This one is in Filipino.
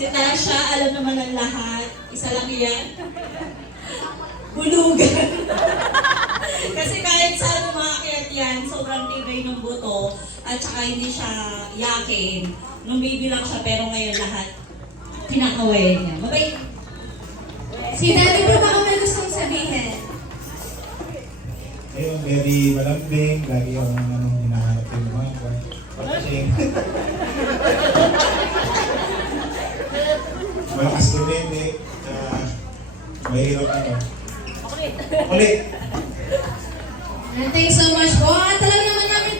Si Tasha, alam naman ng lahat. Isa lang yan. Bulugan. Kasi kahit saan umakyat yan, sobrang tibay ng buto at saka hindi siya yakin. Nung baby lang siya, pero ngayon lahat pinakaway niya. Mabait. Si Daddy Bro, baka may gustong sabihin. Ayun, very malambing. Lagi ako hinahanap yung mga pag-sing. Malakas lumende. Mahirap ano. Ulit. And thanks so much po. At alam naman namin